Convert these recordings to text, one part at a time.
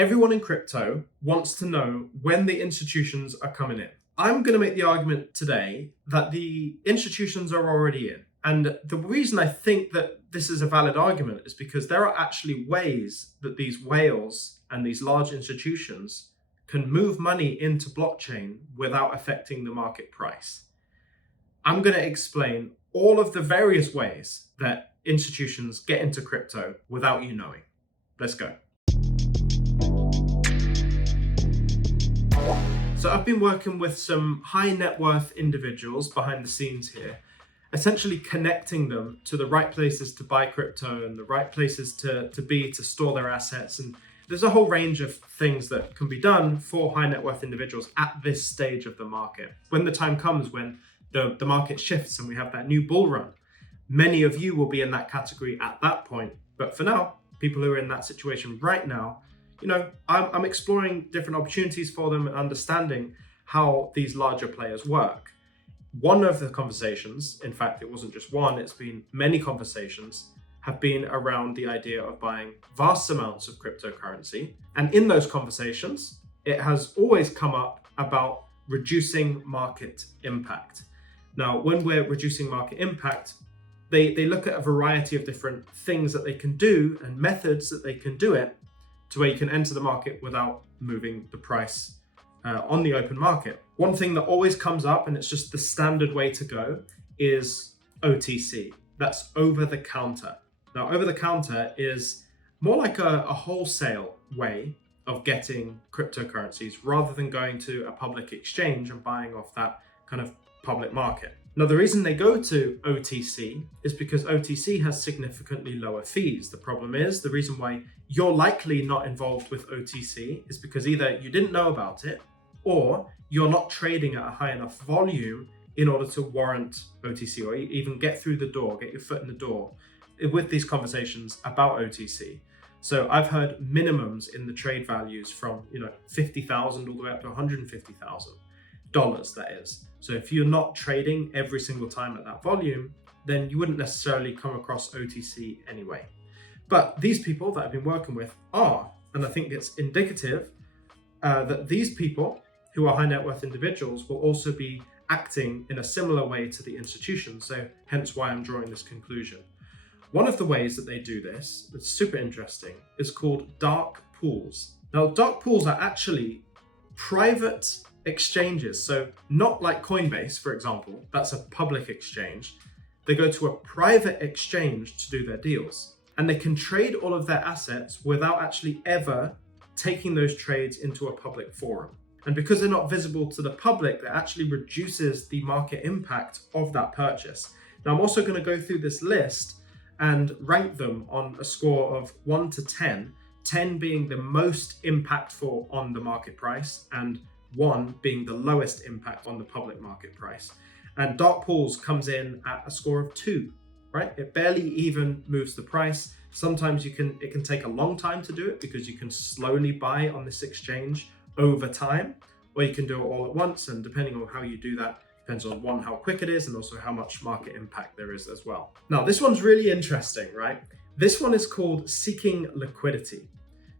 Everyone in crypto wants to know when the institutions are coming in. I'm going to make the argument today that the institutions are already in. And the reason I think that this is a valid argument is because there are actually ways that these whales and these large institutions can move money into blockchain without affecting the market price. I'm going to explain all of the various ways that institutions get into crypto without you knowing. Let's go. So I've been working with some high net worth individuals behind the scenes here, essentially connecting them to the right places to buy crypto and the right places to store their assets. And there's a whole range of things that can be done for high net worth individuals at this stage of the market. When the time comes when the market shifts and we have that new bull run, many of you will be in that category at that point. But for now, people who are in that situation right now, I'm exploring different opportunities for them and understanding how these larger players work. One of the conversations, in fact, it wasn't just one, it's been many conversations, have been around the idea of buying vast amounts of cryptocurrency. And in those conversations, it has always come up about reducing market impact. Now, when we're reducing market impact, they look at a variety of different things that they can do and methods that they can do it to where you can enter the market without moving the price on the open market. One thing that always comes up, and it's just the standard way to go, is OTC. That's over the counter. Now, over the counter is more like a wholesale way of getting cryptocurrencies rather than going to a public exchange and buying off that kind of public market. Now, the reason they go to OTC is because OTC has significantly lower fees. The problem is, the reason why you're likely not involved with OTC is because either you didn't know about it or you're not trading at a high enough volume in order to warrant OTC or even get through the door, get your foot in the door with these conversations about OTC. So I've heard minimums in the trade values from $50,000 all the way up to $150,000, that is. So if you're not trading every single time at that volume, then you wouldn't necessarily come across OTC anyway. But these people that I've been working with are, and I think it's indicative that these people who are high net worth individuals will also be acting in a similar way to the institution. So hence why I'm drawing this conclusion. One of the ways that they do this, that's super interesting, is called dark pools. Now, dark pools are actually private exchanges. So not like Coinbase, for example, that's a public exchange. They go to a private exchange to do their deals. And they can trade all of their assets without actually ever taking those trades into a public forum. And because they're not visible to the public, that actually reduces the market impact of that purchase. Now, I'm also going to go through this list and rank them on a score of 1 to 10, 10 being the most impactful on the market price and 1 being the lowest impact on the public market price. And dark pools comes in at a score of 2, right? It barely even moves the price. Sometimes it can take a long time to do it because you can slowly buy on this exchange over time, or you can do it all at once. And depending on how you do that, depends on one, how quick it is, and also how much market impact there is as well. Now, this one's really interesting, right? This one is called seeking liquidity.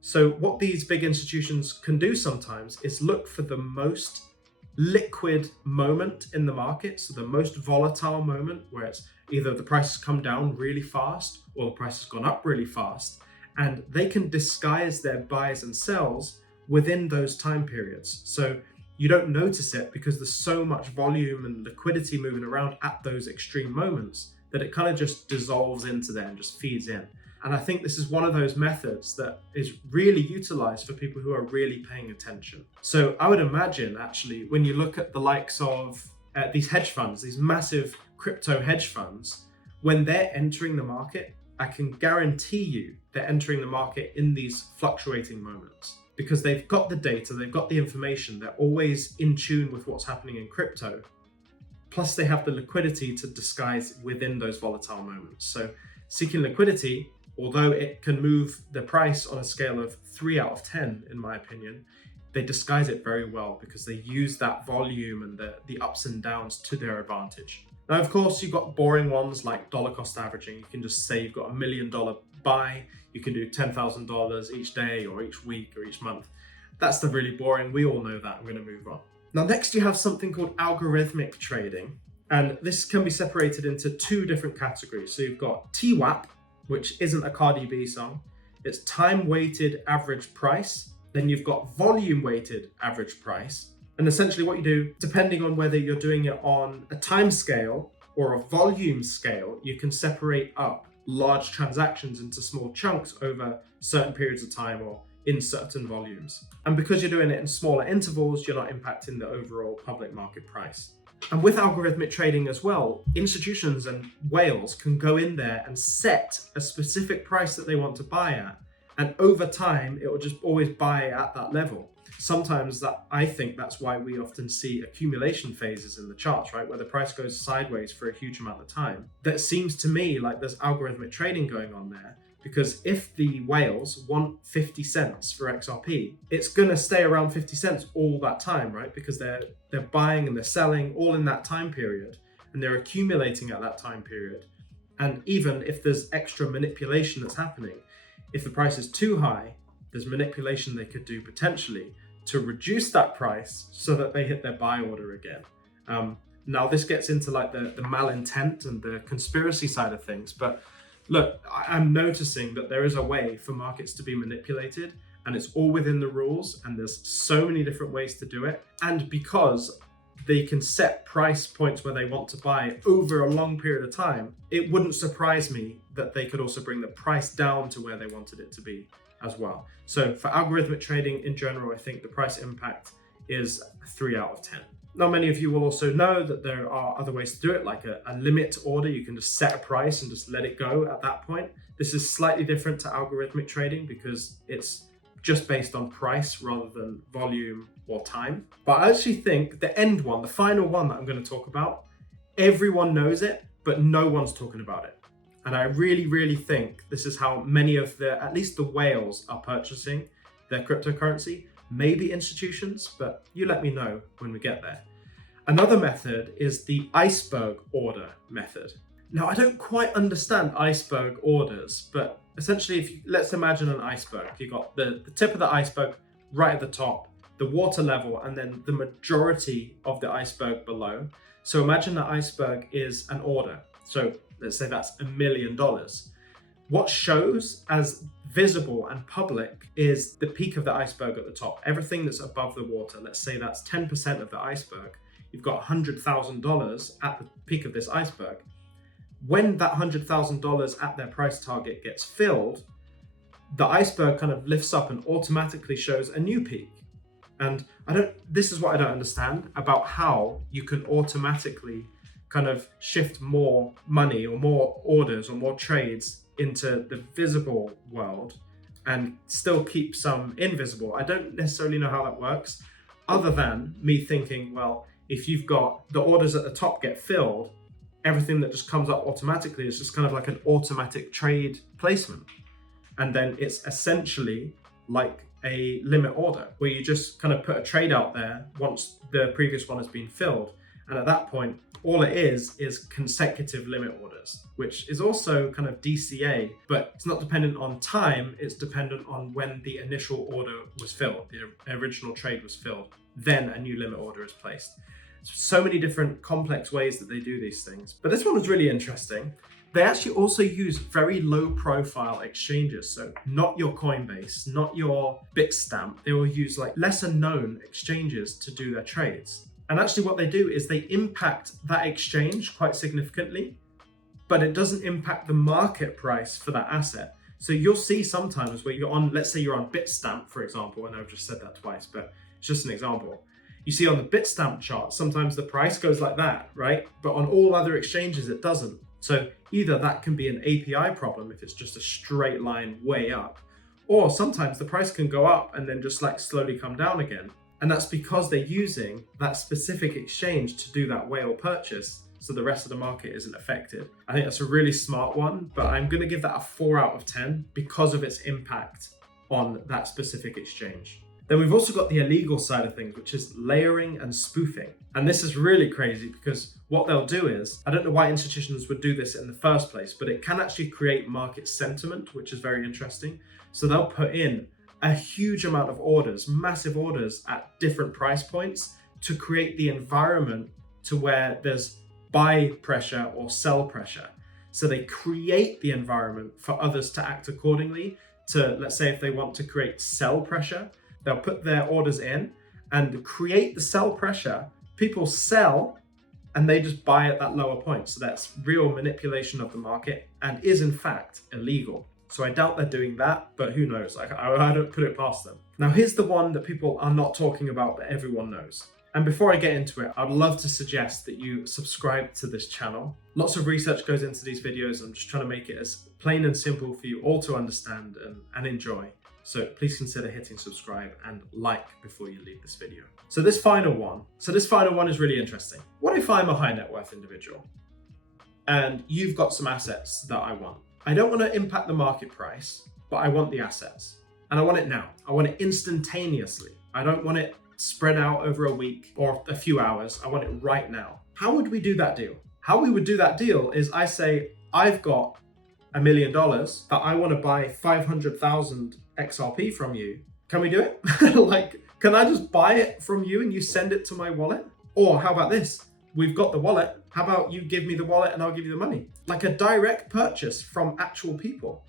So what these big institutions can do sometimes is look for the most liquid moment in the market, so the most volatile moment where it's either the price has come down really fast or the price has gone up really fast, and they can disguise their buys and sells within those time periods. So you don't notice it because there's so much volume and liquidity moving around at those extreme moments that it kind of just dissolves into there and just feeds in. And I think this is one of those methods that is really utilized for people who are really paying attention. So I would imagine, actually, when you look at the likes of these hedge funds, these massive crypto hedge funds, when they're entering the market, I can guarantee you they're entering the market in these fluctuating moments because they've got the data, they've got the information, they're always in tune with what's happening in crypto. Plus they have the liquidity to disguise within those volatile moments. So seeking liquidity, although it can move the price on a scale of 3 out of 10, in my opinion, they disguise it very well because they use that volume and the ups and downs to their advantage. Now, of course, you've got boring ones like dollar cost averaging. You can just say you've got $1 million buy, you you can do $10,000 each day or each week or each month. That's the really boring. We all know that. I'm going to move on. Now, next you have something called algorithmic trading. And this can be separated into two different categories. So you've got TWAP, which isn't a Cardi B song. It's time-weighted average price. Then you've got volume-weighted average price. And essentially what you do, depending on whether you're doing it on a time scale or a volume scale, you can separate up large transactions into small chunks over certain periods of time or in certain volumes. And because you're doing it in smaller intervals, you're not impacting the overall public market price. And with algorithmic trading as well, institutions and whales can go in there and set a specific price that they want to buy at. And over time, it will just always buy at that level. Sometimes I think that's why we often see accumulation phases in the charts, right? Where the price goes sideways for a huge amount of time. That seems to me like there's algorithmic trading going on there, because if the whales want 50 cents for XRP, it's going to stay around 50 cents all that time, right? Because they're buying and they're selling all in that time period, and they're accumulating at that time period. And even if there's extra manipulation that's happening, if the price is too high, there's manipulation they could do potentially to reduce that price so that they hit their buy order again. Now this gets into like the malintent and the conspiracy side of things, but look, I'm noticing that there is a way for markets to be manipulated, and it's all within the rules, and there's so many different ways to do it. And because they can set price points where they want to buy over a long period of time, it wouldn't surprise me that they could also bring the price down to where they wanted it to be as well. So for algorithmic trading in general, I think the price impact is 3 out of 10. Now, many of you will also know that there are other ways to do it, like a limit order. You can just set a price and just let it go at that point. This is slightly different to algorithmic trading because it's just based on price rather than volume or time. But I actually think the end one, the final one that I'm going to talk about, everyone knows it, but no one's talking about it. And I really, really think this is how many of at least the whales are purchasing their cryptocurrency. Maybe institutions, but you let me know when we get there. Another method is the Iceberg Order method. Now, I don't quite understand Iceberg Orders, but essentially, let's imagine an iceberg. You've got the tip of the iceberg right at the top, the water level, and then the majority of the iceberg below. So imagine the iceberg is an order. So let's say that's $1 million. What shows as visible and public is the peak of the iceberg at the top. Everything that's above the water, let's say that's 10% of the iceberg. You've got $100,000 at the peak of this iceberg. When that $100,000 at their price target gets filled, the iceberg kind of lifts up and automatically shows a new peak. And this is what I don't understand about how you can automatically kind of shift more money or more orders or more trades into the visible world and still keep some invisible. I don't necessarily know how that works, other than me thinking, well, if you've got the orders at the top get filled, everything that just comes up automatically is just kind of like an automatic trade placement. And then it's essentially like a limit order where you just kind of put a trade out there once the previous one has been filled. And at that point, all it is consecutive limit orders, which is also kind of DCA, but it's not dependent on time, it's dependent on when the initial order was filled, the original trade was filled, then a new limit order is placed. So many different complex ways that they do these things. But this one was really interesting. They actually also use very low profile exchanges. So not your Coinbase, not your Bitstamp. They will use like lesser known exchanges to do their trades. And actually what they do is they impact that exchange quite significantly, but it doesn't impact the market price for that asset. So you'll see sometimes where you're on, let's say you're on Bitstamp, for example, and I've just said that twice, but it's just an example. You see on the Bitstamp chart, sometimes the price goes like that, right? But on all other exchanges, it doesn't. So either that can be an API problem if it's just a straight line way up, or sometimes the price can go up and then just like slowly come down again. And that's because they're using that specific exchange to do that whale purchase, so the rest of the market isn't affected. I think that's a really smart one, but I'm going to give that a 4 out of 10 because of its impact on that specific exchange. Then we've also got the illegal side of things, which is layering and spoofing. And this is really crazy because what they'll do is, I don't know why institutions would do this in the first place, but it can actually create market sentiment, which is very interesting. So they'll put in a huge amount of orders, massive orders at different price points to create the environment to where there's buy pressure or sell pressure. So they create the environment for others to act accordingly to, let's say if they want to create sell pressure, they'll put their orders in and create the sell pressure. People sell and they just buy at that lower point. So that's real manipulation of the market and is in fact illegal. So I doubt they're doing that, but who knows? I don't put it past them. Now here's the one that people are not talking about, but everyone knows. And before I get into it, I'd love to suggest that you subscribe to this channel. Lots of research goes into these videos. I'm just trying to make it as plain and simple for you all to understand and enjoy. So please consider hitting subscribe and like before you leave this video. So this final one is really interesting. What if I'm a high net worth individual and you've got some assets that I want? I don't want to impact the market price, but I want the assets and I want it now. I want it instantaneously. I don't want it spread out over a week or a few hours. I want it right now. How would we do that deal? How we would do that deal is I say, I've got $1 million that I want to buy 500,000 XRP from you. Can we do it? Like, can I just buy it from you and you send it to my wallet? Or how about this? We've got the wallet. How about you give me the wallet and I'll give you the money? Like a direct purchase from actual people.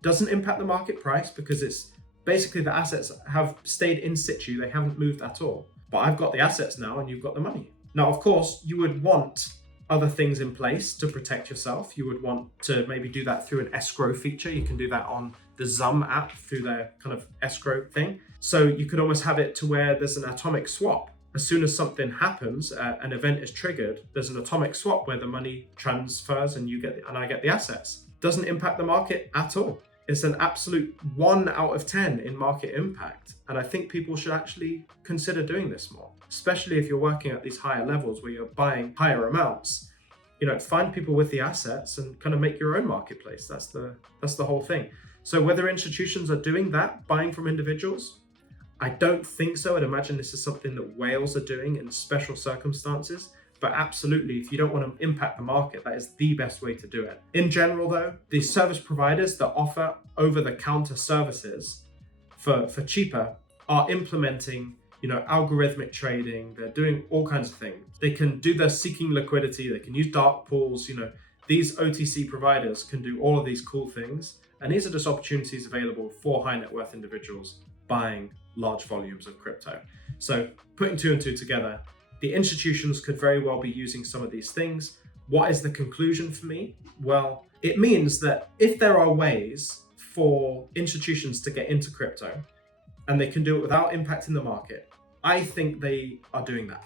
Doesn't impact the market price because it's basically the assets have stayed in situ. They haven't moved at all. But I've got the assets now and you've got the money. Now, of course, you would want other things in place to protect yourself. You would want to maybe do that through an escrow feature. You can do that on the Zum app through their kind of escrow thing. So you could almost have it to where there's an atomic swap. As soon as something happens, an event is triggered, there's an atomic swap where the money transfers and I get the assets. Doesn't impact the market at all. It's an absolute 1 out of 10 in market impact. And I think people should actually consider doing this more, especially if you're working at these higher levels where you're buying higher amounts. You know, find people with the assets and kind of make your own marketplace. That's the whole thing. So whether institutions are doing that, buying from individuals, I don't think so. I'd imagine this is something that whales are doing in special circumstances. But absolutely, if you don't want to impact the market, that is the best way to do it. In general, though, the service providers that offer over-the-counter services for cheaper are implementing, algorithmic trading. They're doing all kinds of things. They can do their seeking liquidity. They can use dark pools. These OTC providers can do all of these cool things. And these are just opportunities available for high net worth individuals buying large volumes of crypto. So putting 2 and 2 together, the institutions could very well be using some of these things. What is the conclusion for me? Well, it means that if there are ways for institutions to get into crypto and they can do it without impacting the market, I think they are doing that.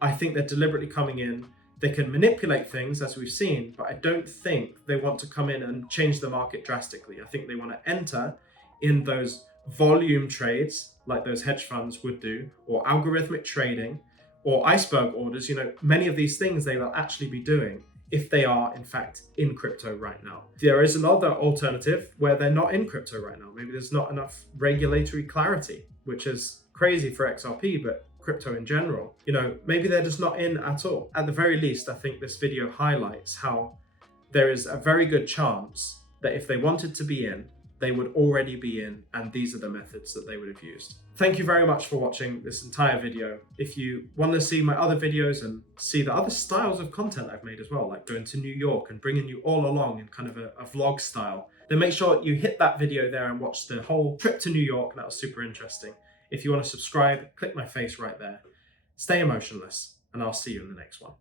I think they're deliberately coming in. They can manipulate things as we've seen, but I don't think they want to come in and change the market drastically. I think they want to enter in those volume trades like those hedge funds would do, or algorithmic trading, or Iceberg Orders. Many of these things they will actually be doing if they are in fact in crypto right now. There is another alternative where they're not in crypto right now. Maybe there's not enough regulatory clarity, which is crazy for XRP, but crypto in general. Maybe they're just not in at all. At the very least, I think this video highlights how there is a very good chance that if they wanted to be in, they would already be in, and these are the methods that they would have used. Thank you very much for watching this entire video. If you want to see my other videos and see the other styles of content I've made as well, like going to New York and bringing you all along in kind of a vlog style, then make sure you hit that video there and watch the whole trip to New York. That was super interesting. If you want to subscribe, click my face right there. Stay emotionless, and I'll see you in the next one.